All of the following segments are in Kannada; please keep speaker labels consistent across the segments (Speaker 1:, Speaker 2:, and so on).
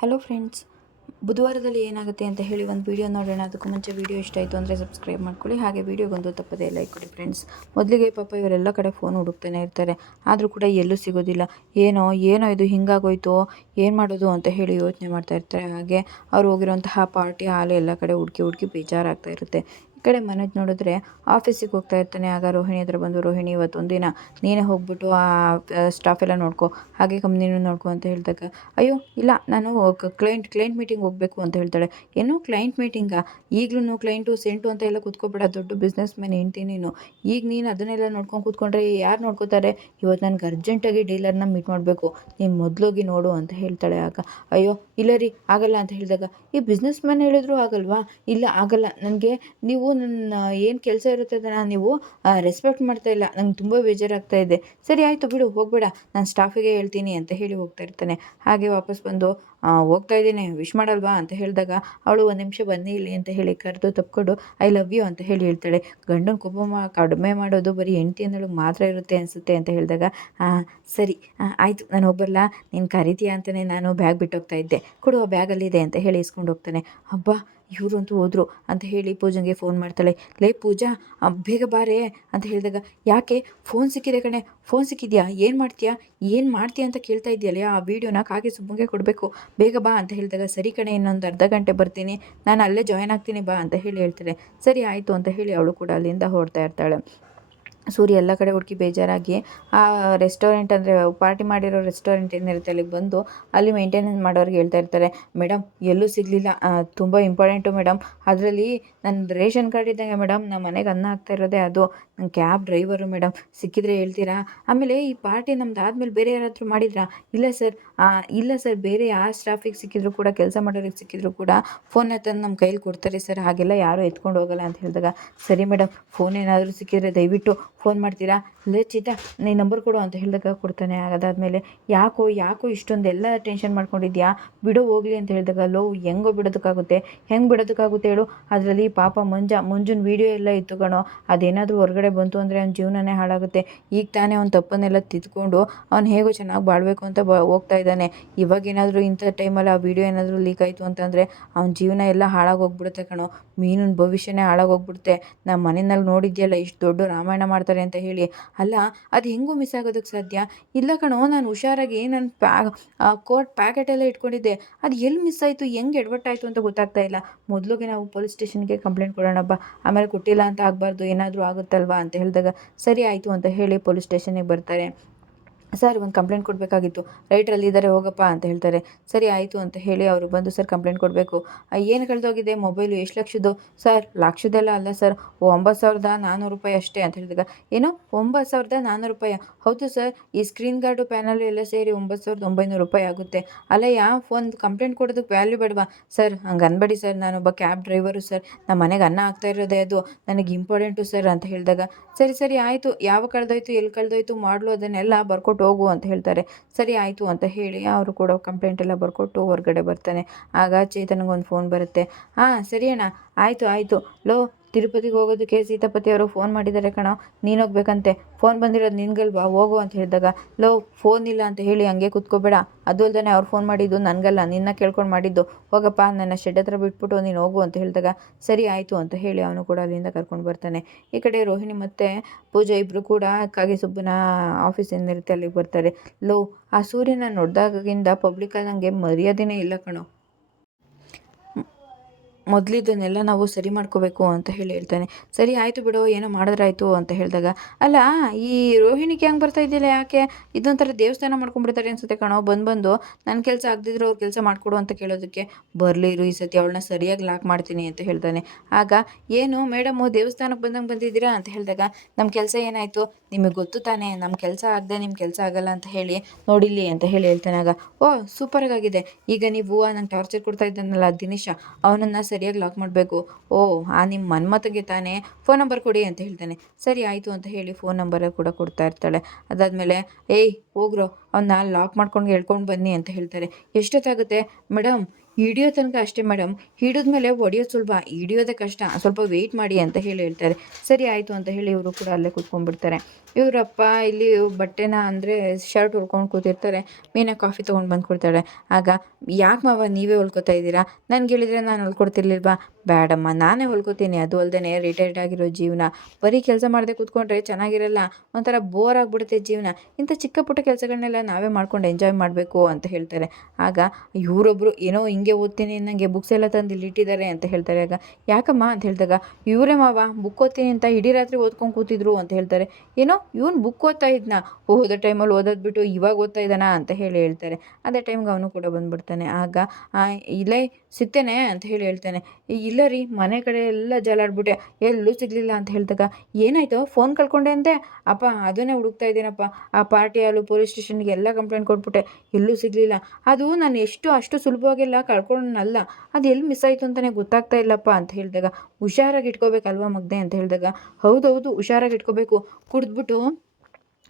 Speaker 1: ಹಲೋ ಫ್ರೆಂಡ್ಸ್ ಬುಧವಾರದಲ್ಲಿ ಏನಾಗುತ್ತೆ ಅಂತ ಹೇಳಿ ಒಂದು ವೀಡಿಯೋ ನೋಡೋಣ. ಅದಕ್ಕೂ ಮುಂಚೆ ವೀಡಿಯೋ ಇಷ್ಟ ಆಯಿತು ಅಂದರೆ ಸಬ್ಸ್ಕ್ರೈಬ್ ಮಾಡ್ಕೊಳ್ಳಿ. ಹಾಗೆ ವೀಡಿಯೋಗೊಂದು ತಪ್ಪದೇ ಲೈಕ್ ಕೊಡಿ ಫ್ರೆಂಡ್ಸ್ ಮೊದಲಿಗೆ ಪಾಪ ಇವರೆಲ್ಲ ಕಡೆ ಫೋನ್ ಹುಡುಕ್ತಾನೆ ಇರ್ತಾರೆ. ಆದರೂ ಕೂಡ ಎಲ್ಲೂ ಸಿಗೋದಿಲ್ಲ. ಏನೋ ಏನೋ ಇದು ಹಿಂಗಾಗೋಯ್ತು, ಏನು ಮಾಡೋದು ಅಂತ ಹೇಳಿ ಯೋಚನೆ ಮಾಡ್ತಾ ಇರ್ತಾರೆ. ಹಾಗೆ ಅವ್ರು ಹೋಗಿರೋಂತಹ ಪಾರ್ಟಿ ಹಾಲು ಎಲ್ಲ ಕಡೆ ಹುಡುಕಿ ಹುಡುಕಿ ಬೇಜಾರಾಗ್ತಾ ಇರುತ್ತೆ. ಕಡೆ ಮನೋಜ್ ನೋಡಿದ್ರೆ ಆಫೀಸಿಗೆ ಹೋಗ್ತಾ ಇರ್ತಾನೆ. ಆಗ ರೋಹಿಣಿ ಹತ್ರ ಬಂದು, ರೋಹಿಣಿ ಇವತ್ತು ಒಂದಿನ ನೀನೇ ಹೋಗ್ಬಿಟ್ಟು ಆ ಸ್ಟಾಫ್ ಎಲ್ಲ ನೋಡ್ಕೊ. ಹಾಗೆ ಕಂಪ್ನಿನೂ ನೋಡ್ಕೊ, ಅಂತ ಹೇಳಿದಾಗ, ಅಯ್ಯೋ, ಇಲ್ಲ, ನಾನು ಕ್ಲೈಂಟ್ ಕ್ಲೈಂಟ್ ಮೀಟಿಂಗ್ ಹೋಗಬೇಕು, ಅಂತ ಹೇಳ್ತಾಳೆ. ಏನು ಕ್ಲೈಂಟ್ ಮೀಟಿಂಗಾ ಈಗಲೂ ಕ್ಲೈಂಟು ಸೆಂಟು ಅಂತ ಎಲ್ಲ ಕೂತ್ಕೊಬೇಡ, ದೊಡ್ಡ ಬಿಸ್ನೆಸ್ ಮ್ಯಾನ್ ಹೆಂಡ್ತಿ ನೀನು. ಈಗ ನೀನು ಅದನ್ನೆಲ್ಲ ನೋಡ್ಕೊಂಡು ಕೂತ್ಕೊಂಡ್ರೆ ಯಾರು ನೋಡ್ಕೋತಾರೆ? ಇವತ್ತು ನನಗೆ ಅರ್ಜೆಂಟಾಗಿ ಡೀಲರ್ನ ಮೀಟ್ ಮಾಡಬೇಕು. ನೀನು ಮೊದಲೋಗಿ ನೋಡು, ಅಂತ ಹೇಳ್ತಾಳೆ. ಆಗ, ಅಯ್ಯೋ, ಇಲ್ಲ ರೀ, ಆಗಲ್ಲ, ಅಂತ ಹೇಳಿದಾಗ, ಈ ಬಿಸ್ನೆಸ್ ಮ್ಯಾನ್ ಹೇಳಿದ್ರು ಆಗಲ್ವಾ? ಇಲ್ಲ, ಆಗಲ್ಲ. ನನಗೆ ನೀವು ನನ್ನ ಏನು ಕೆಲಸ ಇರುತ್ತೆ ಅದನ್ನು ನೀವು ರೆಸ್ಪೆಕ್ಟ್ ಮಾಡ್ತಾ ಇಲ್ಲ. ನಂಗೆ ತುಂಬ ಬೇಜಾರಾಗ್ತಾ ಇದೆ. ಸರಿ, ಆಯಿತು ಬಿಡು, ಹೋಗಬೇಡ. ನಾನು ಸ್ಟಾಫಿಗೆ ಹೇಳ್ತೀನಿ ಅಂತ ಹೇಳಿ ಹೋಗ್ತಾ ಇರ್ತಾನೆ. ಹಾಗೆ ವಾಪಸ್ ಬಂದು ಹೋಗ್ತಾ ಇದ್ದೀನಿ. ವಿಶ್ ಮಾಡಲ್ವಾ ಅಂತ ಹೇಳಿದಾಗ, ಅವಳು ಒಂದು ನಿಮಿಷ ಬನ್ನಿ ಇಲ್ಲಿ ಅಂತ ಹೇಳಿ ಕರೆದು ತಪ್ಕೊಂಡು. ಐ ಲವ್ ಯು ಅಂತ ಹೇಳಿ ಹೇಳ್ತಾಳೆ. ಗಂಡನ ಕೋಪ ಮಾ ಕಡಿಮೆ ಮಾಡೋದು ಬರೀ ಹೆಂಡತಿ ಅನ್ನೋಳು ಮಾತ್ರ ಇರುತ್ತೆ ಅನಿಸುತ್ತೆ ಅಂತ ಹೇಳಿದಾಗ ಸರಿ ಆಯಿತು, ನಾನು ಹೋಗ್ಬರಲ್ಲ ನೀನು ಕರಿತೀಯ ಅಂತಲೇ ನಾನು ಬ್ಯಾಗ್ ಬಿಟ್ಟು ಹೋಗ್ತಾ ಇದ್ದೆ. ಕೊಡು ಆ ಬ್ಯಾಗಲ್ಲಿದೆ ಅಂತ ಹೇಳಿ ಇಸ್ಕೊಂಡು ಹೋಗ್ತಾನೆ. ಹಬ್ಬ ಇವ್ರಂತೂ ಹೋದರು ಅಂತ ಹೇಳಿ ಪೂಜಂಗೆ ಫೋನ್ ಮಾಡ್ತಾಳೆ. ಲೇ ಪೂಜಾ ಬೇಗ ಬಾರೇ ಅಂತ ಹೇಳಿದಾಗ, ಯಾಕೆ? ಫೋನ್ ಸಿಕ್ಕಿದೆ ಕಣೆ ಫೋನ್ ಸಿಕ್ಕಿದ್ಯಾ? ಏನು ಮಾಡ್ತೀಯಾ? ಏನು ಮಾಡ್ತೀಯ ಅಂತ ಕೇಳ್ತಾ ಇದೆಯಲ್ಲ ಆ ವೀಡಿಯೋನ ಕಾಗೆ ಸುಬ್ಬಂಗೆ ಕೊಡಬೇಕು. ಬೇಗ ಬಾ ಅಂತ ಹೇಳಿದಾಗ, ಸರಿ ಕಣೆ, ಇನ್ನೊಂದು ಅರ್ಧ ಗಂಟೆ ಬರ್ತೀನಿ. ನಾನು ಅಲ್ಲೇ ಜಾಯ್ನ್ ಆಗ್ತೀನಿ ಬಾ ಅಂತ ಹೇಳಿ ಹೇಳ್ತಾಳೆ. ಸರಿ, ಆಯಿತು ಅಂತ ಹೇಳಿ ಅವಳು ಕೂಡ ಅಲ್ಲಿಂದ ಹೊರಡ್ತಾ ಇರ್ತಾಳೆ. ಸೂರ್ಯ ಎಲ್ಲ ಕಡೆ ಹುಡುಕಿ ಬೇಜಾರಾಗಿ, ಆ ರೆಸ್ಟೋರೆಂಟ್ ಅಂದರೆ ಪಾರ್ಟಿ ಮಾಡಿರೋ ರೆಸ್ಟೋರೆಂಟ್ ಏನಿರುತ್ತೆ ಅಲ್ಲಿಗೆ ಬಂದು ಅಲ್ಲಿ ಮೇಂಟೆನೆನ್ಸ್ ಮಾಡೋರಿಗೆ ಹೇಳ್ತಾ ಇರ್ತಾರೆ ಮೇಡಮ್ ಎಲ್ಲೂ ಸಿಗಲಿಲ್ಲ ತುಂಬ ಇಂಪಾರ್ಟೆಂಟು ಮೇಡಮ್ ಅದರಲ್ಲಿ ನನ್ನ ರೇಷನ್ ಕಾರ್ಡ್ ಇದ್ದಂಗೆ ಮೇಡಮ್ ನಮ್ಮ ಮನೆಗೆ ಅನ್ನ ಹಾಕ್ತಾ ಇರೋದೇ ಅದು ನನ್ನ ಕ್ಯಾಬ್ ಡ್ರೈವರು ಮೇಡಮ್ ಸಿಕ್ಕಿದ್ರೆ ಹೇಳ್ತೀರಾ? ಆಮೇಲೆ ಈ ಪಾರ್ಟಿ ನಮ್ದು ಆದಮೇಲೆ ಬೇರೆ ಯಾರಾದರೂ ಮಾಡಿದ್ರಾ? ಇಲ್ಲ ಸರ್ ಇಲ್ಲ ಸರ್, ಬೇರೆ ಯಾವ ಸ್ಟಾಫಿಗೆ ಸಿಕ್ಕಿದ್ರು ಕೂಡ, ಕೆಲಸ ಮಾಡೋರಿಗೆ ಸಿಕ್ಕಿದ್ರು ಕೂಡ ಫೋನ್ ತಂದು ನಮ್ಮ ಕೈಲಿ ಕೊಡ್ತಾರೆ ಸರ್, ಹಾಗೆಲ್ಲ ಯಾರೂ ಎತ್ಕೊಂಡು ಹೋಗಲ್ಲ ಅಂತ ಹೇಳಿದಾಗ, ಸರಿ ಮೇಡಮ್ ಫೋನ್ ಏನಾದರೂ ಸಿಕ್ಕಿದ್ರೆ ದಯವಿಟ್ಟು ಫೋನ್ ಮಾಡ್ತೀರಾ? ಲೇ ಚೀತಾ, ನೀ ನಂಬರ್ ಕೊಡು ಅಂತ ಹೇಳಿದಾಗ ಕೊಡ್ತಾನೆ. ಅದಾದಮೇಲೆ, ಯಾಕೋ ಯಾಕೋ ಇಷ್ಟೊಂದೆಲ್ಲ ಟೆನ್ಷನ್ ಮಾಡ್ಕೊಂಡಿದ್ಯಾ? ಬಿಡೋ, ಹೋಗ್ಲಿ ಅಂತ ಹೇಳಿದಾಗ, ಲೋ, ಹೆಂಗೋ ಬಿಡೋದಕ್ಕಾಗುತ್ತೆ. ಹೆಂಗೆ ಬಿಡೋದಕ್ಕಾಗುತ್ತೆ ಹೇಳು. ಅದರಲ್ಲಿ ಪಾಪ ಮಂಜ, ಮಂಜುನ ವೀಡಿಯೋ ಎಲ್ಲ ಇತ್ತು ಕಣೋ. ಅದೇನಾದರೂ ಹೊರಗಡೆ ಬಂತು ಅಂದರೆ ಅವ್ನ ಜೀವನನೇ ಹಾಳಾಗುತ್ತೆ. ಈಗ ತಾನೇ ಅವ್ನ ತಪ್ಪನ್ನೆಲ್ಲ ತಿದ್ಕೊಂಡು ಅವ್ನು ಹೇಗೋ ಚೆನ್ನಾಗಿ ಬಾಳಬೇಕು ಅಂತ ಬ, ಹೋಗ್ತಾ ಇದ್ದಾನೆ. ಇವಾಗ ಏನಾದರೂ ಇಂಥ ಟೈಮಲ್ಲಿ ಆ ವಿಡಿಯೋ ಏನಾದರೂ ಲೀಕ್ ಆಯಿತು ಅಂತಂದರೆ ಅವ್ನ ಜೀವನ ಎಲ್ಲ ಹಾಳಾಗೋಗ್ಬಿಡುತ್ತೆ ಕಣೋ. ಮೀನಿನ ಭವಿಷ್ಯನೇ ಹಾಳಾಗೋಗ್ಬಿಡುತ್ತೆ. ನಮ್ಮ ಮನೆಯಲ್ಲಿ ನೋಡಿದ್ಯಲ್ಲ, ಇಷ್ಟು ದೊಡ್ಡ ರಾಮಾಯಣ ಮಾಡ್ತಾರೆ. ಅಂತ ಹೇಳಿ. ಅಲ್ಲ, ಅದು ಹೆಂಗೂ ಮಿಸ್ ಆಗೋದಕ್ಕೆ ಸಾಧ್ಯ? ಇಲ್ಲ ಕಣೋ, ನಾನು ಹುಷಾರಾಗಿ ನನ್ನ ಪ್ಯಾ ಕೋಟ್ ಪ್ಯಾಕೆಟೆಲ್ಲ ಇಟ್ಕೊಂಡಿದ್ದೆ. ಅದು ಎಲ್ಲಿ ಮಿಸ್ ಆಯಿತು, ಹೆಂಗೆ ಎಡವಟ್ಟಾಯಿತು ಅಂತ ಗೊತ್ತಾಗ್ತಾ ಇಲ್ಲ. ಮೊದಲಿಗೆ ನಾವು ಪೊಲೀಸ್ ಸ್ಟೇಷನ್ಗೆ ಕಂಪ್ಲೇಂಟ್ ಕೊಡೋಣಪ್ಪ ಆಮೇಲೆ ಕೊಟ್ಟಿಲ್ಲ ಅಂತ ಆಗಬಾರ್ದು, ಏನಾದರೂ ಆಗುತ್ತಲ್ವಾ ಅಂತ ಹೇಳಿದಾಗ, ಸರಿ ಆಯಿತು ಅಂತ ಹೇಳಿ ಪೊಲೀಸ್ ಸ್ಟೇಷನಿಗೆ ಬರ್ತಾರೆ. ಸರ್, ಒಂದು ಕಂಪ್ಲೇಂಟ್ ಕೊಡಬೇಕಾಗಿತ್ತು. ರೈಟ್ರಲ್ಲಿದ್ದಾರೆ ಹೋಗಪ್ಪ ಅಂತ ಹೇಳ್ತಾರೆ. ಸರಿ, ಆಯಿತು ಅಂತ ಹೇಳಿ ಅವರು ಬಂದು ಸರ್ ಕಂಪ್ಲೇಂಟ್ ಕೊಡಬೇಕು. ಏನು ಕಳೆದೋಗಿದೆ? ಮೊಬೈಲು ಎಷ್ಟು ಲಕ್ಷದ್ದು? ಸರ್ ಲಕ್ಷದೆಲ್ಲ ಅಲ್ಲ ಸರ್. ಒಂಬತ್ತು ಸಾವಿರದ ನಾನ್ನೂರು ರೂಪಾಯಿ ಅಷ್ಟೇ ಅಂತ ಹೇಳಿದಾಗ. ಏನೋ? ಒಂಬತ್ತು ಸಾವಿರದ ನಾನ್ನೂರು ರೂಪಾಯಿ. ಹೌದು ಸರ್, ಈ ಸ್ಕ್ರೀನ್ ಗಾರ್ಡು ಪ್ಯಾನಲ್ ಎಲ್ಲ ಸೇರಿ ಒಂಬತ್ತು ಸಾವಿರದ ಒಂಬೈನೂರು ರೂಪಾಯಿ ಆಗುತ್ತೆ. ಅಲ್ಲ ಯಾವ ಫೋನ್ ಕಂಪ್ಲೇಂಟ್ ಕೊಡೋದಕ್ಕೆ ವ್ಯಾಲ್ಯೂ ಬೇಡವಾ? ಸರ್, ಹಂಗೆ ಅನ್ಬೇಡಿ ಸರ್. ನಾನೊಬ್ಬ ಕ್ಯಾಬ್ ಡ್ರೈವರು ಸರ್. ನಮ್ಮ ಮನೆಗೆ ಅನ್ನ ಆಗ್ತಾ ಇರೋದೇ ಅದು. ನನಗೆ ಇಂಪಾರ್ಟೆಂಟು ಸರ್ ಅಂತ ಹೇಳಿದಾಗ. ಸರಿ ಸರಿ, ಆಯಿತು. ಯಾವ ಕಳೆದೋಯ್ತು ಎಲ್ಲಿ ಕಳೆದೋಯ್ತು, ಮಾಡಲು ಅದನ್ನೆಲ್ಲ ಬರ್ಕೊಟ್ಟು ಹೋಗು ಅಂತ ಹೇಳ್ತಾರೆ. ಸರಿ ಆಯಿತು ಅಂತ ಹೇಳಿ ಅವರು ಕೂಡ ಕಂಪ್ಲೇಂಟ್ ಎಲ್ಲ ಬರ್ಕೊಟ್ಟು ಹೊರಗಡೆ ಬರ್ತಾನೆ. ಆಗ ಚೇತನ್ಗೊಂದು ಫೋನ್ ಬರುತ್ತೆ. ಹಾಂ, ಸರಿ ಅಣ್ಣ. ಆಯಿತು ಆಯಿತು. ಲೋ, ತಿರುಪತಿಗೆ ಹೋಗೋದಕ್ಕೆ ಸೀತಾಪತಿ ಅವರು ಫೋನ್ ಮಾಡಿದ್ದಾರೆ ಕಣೋ. ನೀನು ಹೋಗ್ಬೇಕಂತೆ. ಫೋನ್ ಬಂದಿರೋದು ನಿನ್ಗಲ್ವಾ ಹೋಗು ಅಂತ ಹೇಳಿದಾಗ, ಲೋ ಫೋನ್ ಇಲ್ಲ ಅಂತ ಹೇಳಿ ಹಂಗೆ ಕೂತ್ಕೋಬೇಡ. ಅದು ಅಲ್ಲದೆ ಅವ್ರು ಫೋನ್ ಮಾಡಿದ್ದು ನನಗಲ್ಲ, ನಿನ್ನ ಕೇಳ್ಕೊಂಡು ಮಾಡಿದ್ದು. ಹೋಗಪ್ಪ, ನನ್ನ ಶೆಡ್ ಹತ್ರ ಬಿಟ್ಬಿಟ್ಟು ನೀನು ಹೋಗು ಅಂತ ಹೇಳಿದಾಗ, ಸರಿ ಆಯಿತು ಅಂತ ಹೇಳಿ ಅವನು ಕೂಡ ಅಲ್ಲಿಂದ ಕರ್ಕೊಂಡು ಬರ್ತಾನೆ. ಈ ಕಡೆ ರೋಹಿಣಿ ಮತ್ತು ಪೂಜಾ ಇಬ್ಬರು ಕೂಡ ಕಾಗೆ ಸುಬ್ಬನ ಆಫೀಸಿಂದ ಇರುತ್ತೆ, ಅಲ್ಲಿಗೆ ಬರ್ತಾರೆ. ಲೋ, ಆ ಸೂರ್ಯನ ನೋಡಿದಾಗಿಂದ ಪಬ್ಲಿಕಲ್ಲಿ ನನಗೆ ಮರ್ಯಾದೆನೇ ಇಲ್ಲ ಕಣೋ. ಮೊದಲಿದ್ದನ್ನೆಲ್ಲ ನಾವು ಸರಿ ಮಾಡ್ಕೋಬೇಕು ಅಂತ ಹೇಳಿ ಹೇಳ್ತಾನೆ. ಸರಿ ಆಯಿತು ಬಿಡು, ಏನೋ ಮಾಡಿದ್ರಾಯ್ತು ಅಂತ ಹೇಳಿದಾಗ, ಅಲ್ಲ, ಈ ರೋಹಿಣಿಗೆ ಹೆಂಗೆ ಬರ್ತಾ ಇದ್ದಿಲ್ಲ ಯಾಕೆ? ಇದೊಂಥರ ದೇವಸ್ಥಾನ ಮಾಡ್ಕೊಂಡ್ಬಿಡ್ತಾರೆ ಅನ್ಸುತ್ತೆ ಕಣೋ. ಬಂದು ಬಂದು ನನ್ನ ಕೆಲಸ ಆಗದಿದ್ರು ಅವ್ರ ಕೆಲಸ ಮಾಡಿಕೊಡು ಅಂತ ಕೇಳೋದಕ್ಕೆ, ಬರಲಿ ಇರು ಈ ಸತಿ, ಅವಳನ್ನ ಸರಿಯಾಗಿ ಲಾಕ್ ಮಾಡ್ತೀನಿ ಅಂತ ಹೇಳ್ತಾನೆ. ಆಗ, ಏನು, ಮೇಡಮ್ ದೇವಸ್ಥಾನಕ್ಕೆ ಬಂದಂಗೆ ಬಂದಿದ್ದೀರಾ ಅಂತ ಹೇಳಿದಾಗ ನಮ್ಮ ಕೆಲಸ ಏನಾಯಿತು? ನಿಮಗೆ ಗೊತ್ತು ತಾನೇ ನಮ್ಮ ಕೆಲಸ ಆಗದೆ ನಿಮ್ಮ ಕೆಲಸ ಆಗಲ್ಲ ಅಂತ ಹೇಳಿ ನೋಡಿಲಿ ಅಂತ ಹೇಳಿ ಹೇಳ್ತಾನೆ. ಆಗ, ಓ ಸೂಪರಾಗಿದೆ ಈಗ ನೀವು ನಂಗೆ ಟಾರ್ಚರ್ ಕೊಡ್ತಾ ಇದ್ದಾನಲ್ಲ ದಿನೇಶ, ಅವನನ್ನು ಸರಿಯಾಗಿ ಲಾಕ್ ಮಾಡಬೇಕು. ಓ, ಆ ನಿಮ್ಮ ಮನ್ಮತಗೆ ತಾನೇ ಫೋನ್ ನಂಬರ್ ಕೊಡಿ ಅಂತ ಹೇಳ್ತಾನೆ. ಸರಿ, ಆಯಿತು ಅಂತ ಹೇಳಿ ಫೋನ್ ನಂಬರ ಕೂಡ ಕೊಡ್ತಾ ಇರ್ತಾಳೆ. ಅದಾದಮೇಲೆ, ಏಯ್, ಹೋಗ್ರೋ ಅವನ್ನ ಲಾಕ್ ಮಾಡ್ಕೊಂಡು ಹೇಳ್ಕೊಂಡು ಬನ್ನಿ ಅಂತ ಹೇಳ್ತಾರೆ. ಎಷ್ಟೊತ್ತಾಗುತ್ತೆ? ಮೇಡಮ್ ಹಿಡಿಯೋ ತನಕ ಅಷ್ಟೇ ಮೇಡಮ್ ಹಿಡಿದ್ಮೇಲೆ ಹೊಡೆಯೋದು ಸ್ವಲ್ಪ ಹಿಡಿಯೋದೇ ಕಷ್ಟ. ಸ್ವಲ್ಪ ವೆಯ್ಟ್ ಮಾಡಿ ಅಂತ ಹೇಳಿ ಹೇಳ್ತಾರೆ. ಸರಿ, ಆಯಿತು ಅಂತ ಹೇಳಿ ಇವರು ಕೂಡ ಅಲ್ಲೇ ಕೂತ್ಕೊಂಡ್ಬಿಡ್ತಾರೆ. ಇವರಪ್ಪ ಇಲ್ಲಿ ಬಟ್ಟೆನ ಅಂದರೆ ಶರ್ಟ್ ಹೊಲ್ಕೊಂಡು ಕೂತಿರ್ತಾರೆ. ಮೀನಾ ಕಾಫಿ ತೊಗೊಂಡು ಬಂದು ಕೊಡ್ತಾಳೆ ಆಗ, ಯಾಕೆ ಮಾವ ನೀವೇ ಹೊಲ್ಕೋತಾ ಇದ್ದೀರಾ? ನನಗೆ ಹೇಳಿದರೆ ನಾನು ಹೊಲ್ಕೊಡ್ತಿರ್ಲಿಲ್ವಾ? ಬೇಡಮ್ಮ ನಾನೇ ಹೊಲ್ಕೊತೀನಿ. ಅದು ಅಲ್ಲದೆ ರಿಟೈರ್ಡ್ ಆಗಿರೋ ಜೀವನ. ಬರೀ ಕೆಲಸ ಮಾಡದೆ ಕೂತ್ಕೊಂಡ್ರೆ ಚೆನ್ನಾಗಿರಲ್ಲ. ಒಂಥರ ಬೋರ್ ಆಗಿಬಿಡುತ್ತೆ ಜೀವನ. ಇಂಥ ಚಿಕ್ಕ ಪುಟ್ಟ ಕೆಲಸಗಳನ್ನೆಲ್ಲ ನಾವೇ ಮಾಡ್ಕೊಂಡು ಎಂಜಾಯ್ ಮಾಡಬೇಕು, ಅಂತ ಹೇಳ್ತಾರೆ. ಆಗ ಇವರೊಬ್ಬರು ಏನೋ ಹಿಂಗೆ ಓದ್ತೀನಿ ನನಗೆ ಬುಕ್ಸ್ ಎಲ್ಲ ತಂದು ಇಲ್ಲಿ ಇಟ್ಟಿದ್ದಾರೆ, ಅಂತ ಹೇಳ್ತಾರೆ. ಆಗ, ಯಾಕಮ್ಮ? ಅಂತ ಹೇಳಿದಾಗ, ಇವರೇ ಮಾವ ಬುಕ್ ಓದ್ತೀನಿ ಅಂತ ಇಡೀ ರಾತ್ರಿ ಓದ್ಕೊಂಡು ಕೂತಿದ್ರು, ಅಂತ ಹೇಳ್ತಾರೆ. ಏನೋ ಇವನು ಬುಕ್ ಓದ್ತಾ ಇದ್ನ. ಹೋದ ಟೈಮಲ್ಲಿ ಓದೋದು ಬಿಟ್ಟು ಇವಾಗ ಓದ್ತಾ ಇದ್ದಾನಾ ಅಂತ ಹೇಳಿ ಹೇಳ್ತಾರೆ. ಅದೇ ಟೈಮ್ಗೆ ಅವನು ಕೂಡ ಬಂದ್ಬಿಡ್ತಾನೆ. ಆಗ ಇಲ್ಲೇ ಸಿಗ್ತೇನೆ ಅಂತ ಹೇಳಿ ಹೇಳ್ತಾನೆ. "ಈ, ಇಲ್ಲ ರೀ, ಮನೆ ಕಡೆ ಎಲ್ಲ ಜಾಲಾಡ್ಬಿಟ್ಟೆ. ಎಲ್ಲೂ ಸಿಗಲಿಲ್ಲ ಅಂತ ಹೇಳಿದಾಗ, ಏನಾಯ್ತು? ಫೋನ್ ಕಳ್ಕೊಂಡೆ ಅಂತೆ? ಅಪ್ಪ, ಅದನ್ನೇ ಹುಡುಕ್ತಾ ಇದ್ದೀನಪ್ಪ. ಆ ಪಾರ್ಟಿ ಹಾಲು ಪೊಲೀಸ್ ಸ್ಟೇಷನ್ಗೆ ಎಲ್ಲ ಕಂಪ್ಲೇಂಟ್ ಕೊಟ್ಬಿಟ್ಟೆ. ಎಲ್ಲೂ ಸಿಗಲಿಲ್ಲ. ಅದು ನಾನು ಎಷ್ಟು, ಅಷ್ಟು ಸುಲಭವಾಗೆಲ್ಲ ಕಳ್ಕೊಂಡನಲ್ಲ ಅದು ಎಲ್ಲಿ ಮಿಸ್ ಆಯಿತು ಅಂತಲೇ ಗೊತ್ತಾಗ್ತಾ ಇಲ್ಲಪ್ಪ ಅಂತ ಹೇಳಿದಾಗ, ಹುಷಾರಾಗಿ ಇಟ್ಕೋಬೇಕಲ್ವಾ ಮಗ್ದೆ ಅಂತ ಹೇಳಿದಾಗ, ಹೌದೌದು, ಹುಷಾರಾಗಿ ಇಟ್ಕೋಬೇಕು. ಕುಡಿದ್ಬಿಟ್ಟು muito.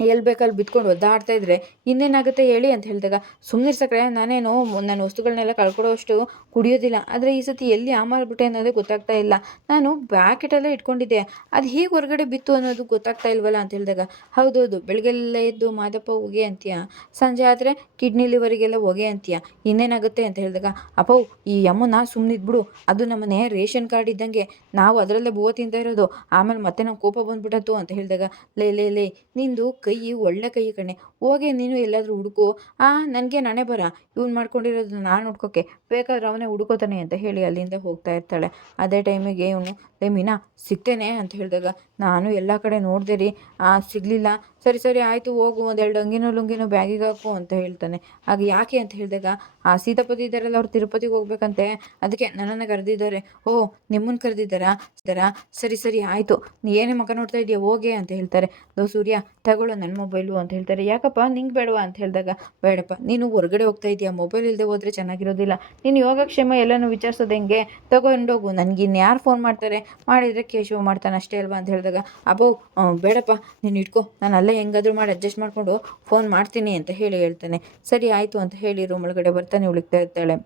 Speaker 1: ಎಲ್ಲಿ ಬೇಕಲ್ಲಿ ಬಿತ್ಕೊಂಡು ಒದ್ದಾಡ್ತಾ ಇದ್ರೆ ಇನ್ನೇನಾಗುತ್ತೆ ಹೇಳಿ ಅಂತ ಹೇಳಿದಾಗ ಸುಮ್ಮನೆ ಸಕ್ಕರೆ ನಾನೇನು ನನ್ನ ವಸ್ತುಗಳನ್ನೆಲ್ಲ ಕಳ್ಕೊಡೋಷ್ಟು ಕುಡಿಯೋದಿಲ್ಲ. ಆದರೆ ಈ ಸತಿ ಎಲ್ಲಿ ಆಮಾರ್ಬಿಟ್ಟೆ ಅನ್ನೋದೇ ಗೊತ್ತಾಗ್ತಾ ಇಲ್ಲ. ನಾನು ಬ್ಯಾಕೆಟಲ್ಲೇ ಇಟ್ಕೊಂಡಿದ್ದೆ. ಅದು ಹೀಗೆ ಹೊರಗಡೆ ಬಿತ್ತು ಅನ್ನೋದು ಗೊತ್ತಾಗ್ತಾ ಇಲ್ವಲ್ಲ? ಅಂತ ಹೇಳಿದಾಗ, ಹೌದೌದು ಬೆಳಗ್ಗೆಲ್ಲ ಎದ್ದು ಮಾದಪ್ಪ ಹೊಗೆ ಅಂತೀಯ? ಸಂಜೆ ಆದರೆ ಕಿಡ್ನಿ ಲಿವರಿಗೆಲ್ಲ ಹೊಗೆ ಅಂತೀಯ? ಇನ್ನೇನಾಗುತ್ತೆ? ಅಂತ ಹೇಳಿದಾಗ ಅಪ್ಪವು ಈ ಅಮ್ಮನ ಸುಮ್ಮನಿದ್ಬಿಡು ಅದು ನಮ್ಮನೆ ರೇಷನ್ ಕಾರ್ಡ್ ಇದ್ದಂಗೆ. ನಾವು ಅದರಲ್ಲೇ ಬೂವ ತಿಂತಾ ಇರೋದು. ಆಮೇಲೆ ಮತ್ತೆ ನಾವು ಕೋಪ ಬಂದ್ಬಿಟ್ಟತ್ತು ಅಂತ ಹೇಳಿದಾಗ, ಲೇ ಲೇ ಲೇ, ನಿಂದು ಕೈ ಒಳ್ಳೆ ಕೈ ಕಣೆ. ಹೋಗೆ ನೀನು ಎಲ್ಲಾದರೂ ಹುಡುಕು. ಆ, ನನಗೆ ನಾನೇ ಬರ. ಇವ್ನು ಮಾಡ್ಕೊಂಡಿರೋದು ನಾನು ಹುಡ್ಕೋಕೆ. ಬೇಕಾದ್ರೆ ಅವನೇ ಹುಡುಕೋತಾನೆ ಅಂತ ಹೇಳಿ ಅಲ್ಲಿಂದ ಹೋಗ್ತಾ ಇರ್ತಾಳೆ. ಅದೇ ಟೈಮಿಗೆ ಇವನು, ಲೇ ಮೀನಾ, ಸಿಗ್ತೇನೆ ಅಂತ ಹೇಳಿದಾಗ, ನಾನು ಎಲ್ಲ ಕಡೆ ನೋಡಿದೆ ರೀ. ಸಿಗಲಿಲ್ಲ. ಸರಿ ಸರಿ, ಆಯಿತು, ಹೋಗು. ಒಂದೆರಡು ಅಂಗಿನೋ ಲುಂಗಿನೋ ಬ್ಯಾಗಿಗೆ ಹಾಕು ಅಂತ ಹೇಳ್ತಾನೆ. ಆಗ ಯಾಕೆ ಅಂತ ಹೇಳಿದಾಗ, ಆ, ಸೀತಾಪತಿ ಇದ್ದಾರಲ್ಲ, ಅವ್ರು ತಿರುಪತಿಗೆ ಹೋಗ್ಬೇಕಂತೆ. ಅದಕ್ಕೆ ನನ್ನನ್ನು ಕರೆದಿದ್ದಾರೆ. ಓ, ನಿಮ್ಮನ್ನು ಕರೆದಿದ್ದಾರಾ? ಸರಾ ಸರಿ ಸರಿ, ಆಯಿತು. ನೀ ಏನೇ ಮಗ ನೋಡ್ತಾ ಇದೆಯಾ ಹೋಗೆ ಅಂತ ಹೇಳ್ತಾರೆ. ದೋ ಸೂರ್ಯ, ತಗೊಳ್ಳೋ ನನ್ನ ಮೊಬೈಲು ಅಂತ ಹೇಳ್ತಾರೆ. ಯಾಕಪ್ಪ, ನಿಂಗೆ ಬೇಡವಾ? ಅಂತ ಹೇಳಿದಾಗ, ಬೇಡಪ್ಪ, ನೀನು ಹೊರಗಡೆ ಹೋಗ್ತಾ ಇದೆಯಾ ಮೊಬೈಲ್ ಇಲ್ಲದೆ ಹೋದರೆ ಚೆನ್ನಾಗಿರೋದಿಲ್ಲ. ನೀನು ಯೋಗಕ್ಷೇಮ ಎಲ್ಲನೂ ವಿಚಾರಿಸೋದು ಹೆಂಗೆ? ತಗೊಂಡೋಗು. ನನಗೆ ಇನ್ಯಾರು ಫೋನ್ ಮಾಡ್ತಾರೆ? ಮಾಡಿದರೆ ಕೇಶವ ಮಾಡ್ತಾನೆ ಅಷ್ಟೇ ಅಲ್ವಾ ಅಂತ ಹೇಳಿದಾಗ ಅಬ್ಬೋ ಬೇಡಪ್ಪ, ನೀನು ಇಟ್ಕೋ. ನಾನು ಅಲ್ಲೇ ಹೆಂಗಾದರೂ ಮಾಡಿ ಅಡ್ಜಸ್ಟ್ ಮಾಡಿಕೊಂಡು ಫೋನ್ ಮಾಡ್ತೀನಿ ಅಂತ ಹೇಳಿ ಹೇಳ್ತಾನೆ. ಸರಿ, ಆಯಿತು ಅಂತ ಹೇಳಿ ರೂಮ್ ಒಳಗಡೆ ಬರ್ತಾನೆ ಉಳಿತಾ ಇರ್ತಾಳೆ.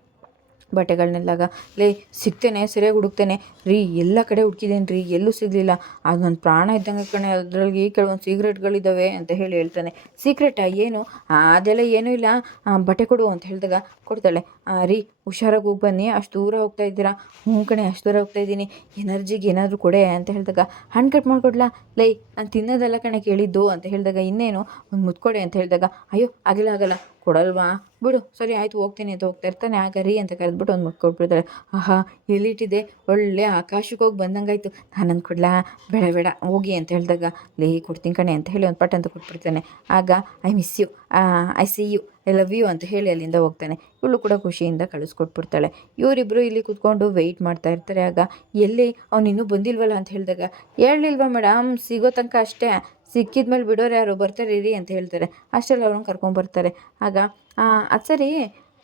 Speaker 1: ಬಟ್ಟೆಗಳನ್ನೆಲ್ಲಾಗ, ಲೇ, ಸಿಗ್ತೇನೆ, ಸರಿಯಾಗಿ ಹುಡುಕ್ತೇನೆ, ರೀ, ಎಲ್ಲ ಕಡೆ ಹುಡುಕಿದ್ದೇನೆ ರೀ, ಎಲ್ಲೂ ಸಿಗಲಿಲ್ಲ ಅದು ನನ್ನ ಪ್ರಾಣ ಇದ್ದಂಗೆ ಕಣೆ, ಅದರಲ್ಲಿ ಕೆಲವೊಂದು ಸೀಕ್ರೆಟ್ಗಳಿದ್ದಾವೆ ಅಂತ ಹೇಳಿ ಹೇಳ್ತಾನೆ. ಸೀಕ್ರೆಟಾ, ಏನು? ಅದೆಲ್ಲ ಏನೂ ಇಲ್ಲ ಬಟ್ಟೆ ಕೊಡು, ಅಂತ ಹೇಳಿದಾಗ ಕೊಡ್ತಾಳೆ. ರೀ, ಹುಷಾರಾಗಿ ಹೋಗಿ ಬನ್ನಿ, ಅಷ್ಟು ದೂರ ಹೋಗ್ತಾ ಇದ್ದೀರಾ? ಹ್ಞೂ ಕಣೆ, ಅಷ್ಟು ದೂರ ಹೋಗ್ತಾ ಇದ್ದೀನಿ, ಎನರ್ಜಿಗೆ ಏನಾದರೂ ಕೊಡೆ, ಅಂತ ಹೇಳಿದಾಗ ಹಣ್ಣು ಕಟ್ ಮಾಡಿಕೊಡ್ಲಾ? ಲೈ, ನಾನು ತಿನ್ನೋದೆಲ್ಲ ಕಣೆ, ಕೇಳಿದ್ದು, ಅಂತ ಹೇಳಿದಾಗ, ಇನ್ನೇನು, ಒಂದು ಮುತ್ಕೊಡೆ ಅಂತ ಹೇಳಿದಾಗ, ಅಯ್ಯೋ, ಆಗಿಲ್ಲ, ಆಗಲ್ಲ ಕೊಡಲ್ವಾ? ಬಿಡು, ಸರಿ ಆಯಿತು, ಹೋಗ್ತೀನಿ ಅಂತ ಹೋಗ್ತಾ ಇರ್ತಾನೆ. ಆಗ ರೀ ಅಂತ ಕರೆದ್ಬಿಟ್ಟು ಒಂದು ಮುಟ್ಟು ಕೊಟ್ಬಿಡ್ತಾರೆ ಆಹಾ ಎಲ್ಲಿಟ್ಟಿದೆ ಒಳ್ಳೆ ಆಕಾಶಕ್ಕೆ ಹೋಗಿ ಬಂದಂಗಾಯ್ತು. ನಾನು ಕೊಡ್ಲಾ, ಬೇಡ ಬೇಡ, ಹೋಗಿ ಅಂತ ಹೇಳಿದಾಗ, ಲೇ, ಕೊಡ್ತೀನಿ ಕಣೆ ಅಂತ ಹೇಳಿ ಒಂದು ಪಟ್ ಅಂತ ಕೊಟ್ಬಿಡ್ತಾನೆ. ಆಗ I miss you I see you I love you ಅಂತ ಹೇಳಿ ಅಲ್ಲಿಂದ ಹೋಗ್ತಾನೆ. ಇವಳು ಕೂಡ ಖುಷಿಯಿಂದ ಕಳಿಸ್ಕೊಟ್ಬಿಡ್ತಾಳೆ. ಇವರಿಬ್ಬರು ಇಲ್ಲಿ ಕೂತ್ಕೊಂಡು ವೆಯ್ಟ್ ಮಾಡ್ತಾ ಇರ್ತಾರೆ. ಆಗ ಎಲ್ಲಿ? ಅವ್ನು ಇನ್ನೂ ಬಂದಿಲ್ವಲ್ಲ ಅಂತ ಹೇಳಿದಾಗ, ಹೇಳಲಿಲ್ವಾ ಮೇಡಮ್ ಸಿಗೋ ತನಕ ಅಷ್ಟೇ. ಸಿಕ್ಕಿದ ಮೇಲೆ ಬಿಡೋರು ಯಾರು? ಬರ್ತಾರೆ ರೀ ಅಂತ ಹೇಳ್ತಾರೆ. ಅಷ್ಟರಲ್ಲಿ ಅವ್ರನ್ನ ಕರ್ಕೊಂಬರ್ತಾರೆ ಆಗ ಅದು ಸರಿ.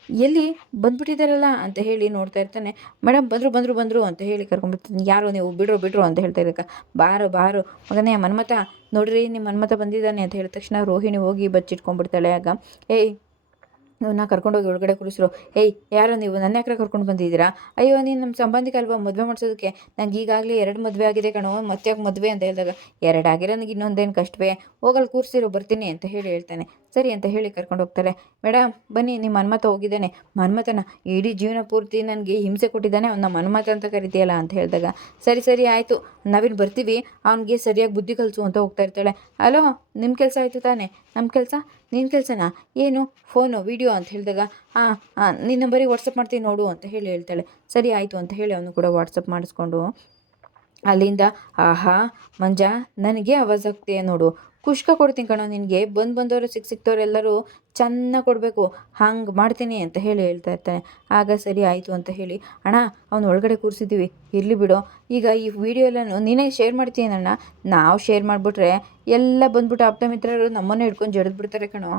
Speaker 1: ಎಲ್ಲಿ? ಬಂದ್ಬಿಟ್ಟಿದ್ದಾರಲ್ಲ? ಅಂತ ಹೇಳಿ ನೋಡ್ತಾ ಇರ್ತಾನೆ. ಮೇಡಮ್ ಬಂದರು ಬಂದರು ಬಂದರು ಅಂತ ಹೇಳಿ ಕರ್ಕೊಂಡ್ಬಿಡ್ತಾನೆ ಯಾರು ನೀವು? ಬಿಡ್ರು ಬಿಡ್ರು ಅಂತ ಹೇಳ್ತಾ ಇದ್ದಕ್ಕ ಬಾರು ಬಾರು. ಮಗನೇ ಮನ್ಮತ ನೋಡ್ರಿ ನಿಮ್ಮ ಮನ್ಮತ ಬಂದಿದ್ದಾನೆ ಅಂತ ಹೇಳಿದ ತಕ್ಷಣ ರೋಹಿಣಿ ಹೋಗಿ ಬಚ್ಚಿಟ್ಕೊಂಡ್ಬಿಡ್ತಾಳೆ. ಆಗ, ಏಯ್ ಇವನ್ನ ಕರ್ಕೊಂಡೋಗಿ ಒಳಗಡೆ ಕುಡಿಸ್ರು ಏಯ್, ಯಾರು ನೀವು ನನ್ನ ಯಾಕ್ರೆ ಕರ್ಕೊಂಡು ಬಂದಿದ್ದೀರಾ? ಅಯ್ಯೋ, ನೀನು ನಮ್ಮ ಸಂಬಂಧಿಕ ಅಲ್ವಾ? ಮದುವೆ ಮಾಡಿಸೋದಕ್ಕೆ. ನಂಗೆ ಈಗಾಗಲೇ ಎರಡು ಮದುವೆ ಆಗಿದೆ ಕಣೋ. ಮತ್ತೆ ಮದುವೆ ಅಂತ ಹೇಳಿದಾಗ ಎರಡು ಆಗಿರೋ ನನಗೆ ಇನ್ನೊಂದೇನು ಕಷ್ಟವೇ? ಹೋಗಲ್ಲಿ ಕೂರಿಸಿರು, ಬರ್ತೀನಿ ಅಂತ ಹೇಳಿ ಹೇಳ್ತಾನೆ. ಸರಿ ಅಂತ ಹೇಳಿ ಕರ್ಕೊಂಡು ಹೋಗ್ತಾಳೆ. ಮೇಡಮ್ ಬನ್ನಿ ನಿಮ್ಮ ಮನ್ಮಥ ಹೋಗಿದ್ದಾನೆ. ಮನ್ಮಥನ ಇಡೀ ಜೀವನ ಪೂರ್ತಿ ನನಗೆ ಹಿಂಸೆ ಕೊಟ್ಟಿದ್ದಾನೆ. ಅವನ್ನ ಮನ್ಮಥ ಅಂತ ಕರಿತೀಯಲ್ಲ? ಅಂತ ಹೇಳಿದಾಗ, ಸರಿ ಸರಿ, ಆಯಿತು. ನಾವಿನ್ನು ಬರ್ತೀವಿ. ಅವನಿಗೆ ಸರಿಯಾಗಿ ಬುದ್ಧಿ ಕಲಿಸು ಅಂತ ಹೋಗ್ತಾ ಇರ್ತಾಳೆ. ಅಲೋ ನಿಮ್ಮ ಕೆಲಸ ಆಯಿತು ತಾನೇ? ನಮ್ಮ ಕೆಲಸ? ನಿನ್ನ ಕೆಲಸನಾ? ಏನು? Phone, video? ಅಂತ ಹೇಳಿದಾಗ ಹಾಂ ಹಾಂ ನಿನ್ನ ನಂಬರಿಗೆ ವಾಟ್ಸಪ್ ಮಾಡ್ತೀನಿ ನೋಡು ಅಂತ ಹೇಳಿ ಹೇಳ್ತಾಳೆ. ಸರಿ, ಆಯಿತು ಅಂತ ಹೇಳಿ ಅವನು ಕೂಡ ವಾಟ್ಸಪ್ ಮಾಡಿಸ್ಕೊಂಡು ಅಲ್ಲಿಂದ, ಆಹಾ, ಮಂಜ, ನನಗೆ ಆವಾಜ್ ಆಗ್ತೀಯ ನೋಡು. ಕುಷ್ಕ ಕೊಡ್ತೀನಿ ಕಣೋ ನಿನಗೆ. ಬಂದು ಬಂದವರು ಸಿಕ್ಕಿ ಸಿಕ್ತವ್ರು ಎಲ್ಲರೂ ಚೆನ್ನಾಗಿ ಕೊಡಬೇಕು. ಹಂಗೆ ಮಾಡ್ತೀನಿ ಅಂತ ಹೇಳಿ ಹೇಳ್ತಾ ಇರ್ತಾನೆ ಆಗ ಸರಿ ಆಯಿತು ಅಂತ ಹೇಳಿ, ಅಣ್ಣ, ಅವ್ನು ಒಳಗಡೆ ಕೂರಿಸಿದ್ದೀವಿ. ಇರಲಿ ಬಿಡು. ಈಗ ಈ ವಿಡಿಯೋ ಎಲ್ಲ ನೀನೇ ಶೇರ್ ಮಾಡ್ತೀನಣ್ಣ ನಾವು ಶೇರ್ ಮಾಡಿಬಿಟ್ರೆ ಎಲ್ಲ ಬಂದ್ಬಿಟ್ಟು ಆಪ್ತ ಮಿತ್ರರು ನಮ್ಮನ್ನೇ ಹಿಡ್ಕೊಂಡು ಜಡಿದು ಬಿಡ್ತಾರೆ ಕಣೋ.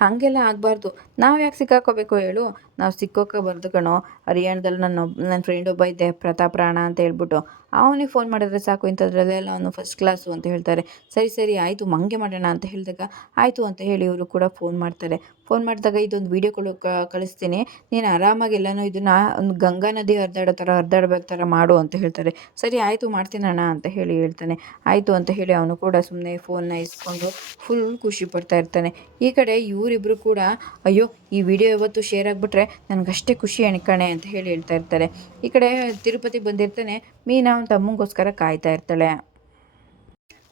Speaker 1: ಹಾಗೆಲ್ಲ ಆಗಬಾರ್ದು. ನಾವು ಯಾಕೆ ಸಿಕ್ಕಾಕೋಬೇಕು ಹೇಳು. ನಾವು ಸಿಕ್ಕೋಕೆ ಬರೆದು ಕಣೋ. ಹರಿಯಾಣದಲ್ಲಿ ನನ್ನ ನನ್ನ ಫ್ರೆಂಡ್ ಒಬ್ಬ ಇದ್ದೆ, ಪ್ರತಾಪ್ ರಾಣ ಅಂತ ಹೇಳ್ಬಿಟ್ಟು. ಅವನಿಗೆ ಫೋನ್ ಮಾಡಿದ್ರೆ ಸಾಕು ಇಂಥದ್ರಲ್ಲೆಲ್ಲ ಅವನು ಫಸ್ಟ್ ಕ್ಲಾಸು ಅಂತ ಹೇಳ್ತಾರೆ. ಸರಿ ಸರಿ, ಆಯಿತು ಮಂಗೆ ಮಾಡೋಣ ಅಂತ ಹೇಳಿದಾಗ, ಆಯಿತು ಅಂತ ಹೇಳಿ ಇವರು ಕೂಡ ಫೋನ್ ಮಾಡ್ತಾರೆ. ಫೋನ್ ಮಾಡಿದಾಗ ಇದೊಂದು ವೀಡಿಯೋ ಕೊಡು ಕಳಿಸ್ತೀನಿ. ನೀನು ಆರಾಮಾಗಿ ಎಲ್ಲನೂ ಇದನ್ನು, ಒಂದು ಗಂಗಾ ನದಿ ಹರಿದಾಡೋ ಥರ ಹರಿದಾಡ್ಬೇಕು ಥರ ಮಾಡು ಅಂತ ಹೇಳ್ತಾರೆ. ಸರಿ, ಆಯಿತು ಮಾಡ್ತೀನಣ್ಣ ಅಂತ ಹೇಳಿ ಹೇಳ್ತಾನೆ. ಆಯಿತು ಅಂತ ಹೇಳಿ ಅವನು ಕೂಡ ಸುಮ್ಮನೆ ಫೋನ್ನ ಇಸ್ಕೊಂಡು ಫುಲ್ ಖುಷಿ ಪಡ್ತಾ ಇರ್ತಾನೆ. ಈ ಕಡೆ ಇವರಿಬ್ಬರು ಕೂಡ, ಅಯ್ಯೋ, ಈ ವಿಡಿಯೋ ಇವತ್ತು ಶೇರ್ ಆಗಿಬಿಟ್ರೆ ನನಗಷ್ಟೇ ಖುಷಿ ಅನ್ಕಣೆ ಅಂತ ಹೇಳಿ ಹೇಳ್ತಾ ಇರ್ತಾರೆ. ಈ ಕಡೆ ತಿರುಪತಿ ಬಂದಿರ್ತಾನೆ, ಮೀನಾ ಅವನ ತಮ್ಮಂಗೋಸ್ಕರ ಕಾಯ್ತಾ ಇರ್ತಾಳೆ.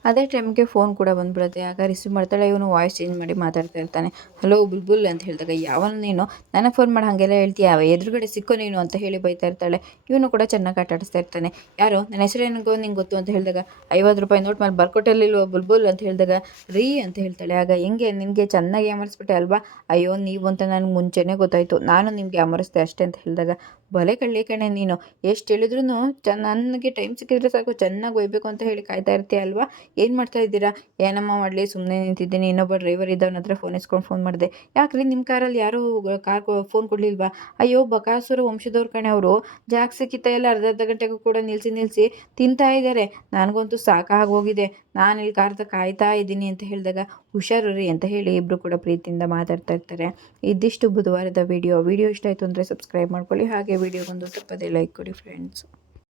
Speaker 1: ಅದೇ ಟೈಮ್ಗೆ ಫೋನ್ ಕೂಡ ಬಂದ್ಬಿಡುತ್ತೆ. ಆಗ ರಿಸೀವ್ ಮಾಡ್ತಾಳೆ, ಇವನು ವಾಯ್ಸ್ ಚೇಂಜ್ ಮಾಡಿ ಮಾತಾಡ್ತಾ ಇರ್ತಾನೆ. ಹಲೋ, ಬುಲ್ಬುಲ್ ಅಂತ ಹೇಳಿದಾಗ ಯಾವ ನೀನು? ನನಗೆ ಫೋನ್ ಮಾಡಿ, ಹಾಗೆಲ್ಲ ಹೇಳ್ತೀಯ? ಎದುರುಗಡೆ ಸಿಕ್ಕೋ ನೀನು ಅಂತ ಹೇಳಿ ಬೈತಾ ಇರ್ತಾಳೆ. ಇವನು ಕೂಡ ಚೆನ್ನಾಗಿ ಆಟಾಡಿಸ್ತಾ ಇರ್ತಾನೆ. ಯಾರು? ನನ್ನ ಹೆಸರು ಏನಗೋ ನಿಂಗೆ ಗೊತ್ತು ಅಂತ ಹೇಳಿದಾಗ, ಐವತ್ತು ರೂಪಾಯಿ ನೋಟ್ ಮೇಲೆ ಬರ್ಕೊಟ್ಟಲ್ಲಿಲ್ವ ಬುಲ್ಬುಲ್ ಅಂತ ಹೇಳಿದಾಗ, ರೀ ಅಂತ ಹೇಳ್ತಾಳೆ. ಆಗ, ಹೆಂಗೆ? ನಿನಗೆ ಚೆನ್ನಾಗಿ ಅಮರಿಸ್ಬಿಟ್ಟೆ ಅಲ್ವಾ? ಅಯ್ಯೋ ನೀವು ಅಂತ ನನಗೆ ಮುಂಚೆನೇ ಗೊತ್ತಾಯಿತು. ನಾನು ನಿಮಗೆ ಅಮರಿಸ್ದೆ ಅಷ್ಟೇ ಅಂತ ಹೇಳಿದಾಗ ಭಲೆ ಕಳ್ಳಿ ಕಣೆ ನೀನು. ಎಷ್ಟು ಹೇಳಿದ್ರು ಚ ನನಗೆ ಟೈಮ್ ಸಿಕ್ಕಿದ್ರೆ ಸಾಕು, ಚೆನ್ನಾಗಿ ಒಯ್ಬೇಕು ಅಂತ ಹೇಳಿ ಕಾಯ್ತಾ ಇರ್ತೀಯ ಅಲ್ವಾ? ಏನು ಮಾಡ್ತಾ ಇದ್ದೀರಾ? ಏನಮ್ಮ ಮಾಡಲಿ ಸುಮ್ಮನೆ ನಿಂತಿದ್ದೀನಿ. ಇನ್ನೊಬ್ಬ ಡ್ರೈವರ್ ಇದ್ದವನ ಹತ್ರ ಫೋನ್ ಇಸ್ಕೊಂಡು ಫೋನ್ ಮಾಡಿದೆ. ಯಾಕ್ರಿ ನಿಮ್ಮ ಕಾರಲ್ಲಿ ಯಾರೂ ಕಾರ್ ಫೋನ್ ಕೊಡಲಿಲ್ವಾ? ಅಯ್ಯೋ, ಬಕಾಸುರ ವಂಶದವ್ರ ಕಣೆ ಅವರು. ಜಾಗ ಸಿಕ್ಕಿತ್ತ ಎಲ್ಲ ಅರ್ಧ ಅರ್ಧ ಗಂಟೆಗೂ ಕೂಡ ನಿಲ್ಲಿಸಿ ನಿಲ್ಲಿಸಿ ತಿಂತಾ ಇದ್ದಾರೆ ನನಗಂತೂ ಸಾಕಾಗೋಗಿದೆ ನಾನು ಇಲ್ಲಿ ಕಾರ್ತ ಕಾಯ್ತಾ ಇದ್ದೀನಿ ಅಂತ ಹೇಳಿದಾಗ ಹುಷಾರು ರೀ ಅಂತ ಹೇಳಿ ಇಬ್ಬರು ಕೂಡ ಪ್ರೀತಿಯಿಂದ ಮಾತಾಡ್ತಾ ಇರ್ತಾರೆ. ಇದಿಷ್ಟು ಬುಧವಾರದ ವಿಡಿಯೋ ವಿಡಿಯೋ ಇಷ್ಟ ಆಯಿತು ಅಂದರೆ ಸಬ್ಸ್ಕ್ರೈಬ್ ಮಾಡ್ಕೊಳ್ಳಿ. ಹಾಗೆ ವಿಡಿಯೋಗೊಂದು ತಪ್ಪದೇ ಲೈಕ್ ಕೊಡಿ ಫ್ರೆಂಡ್ಸ್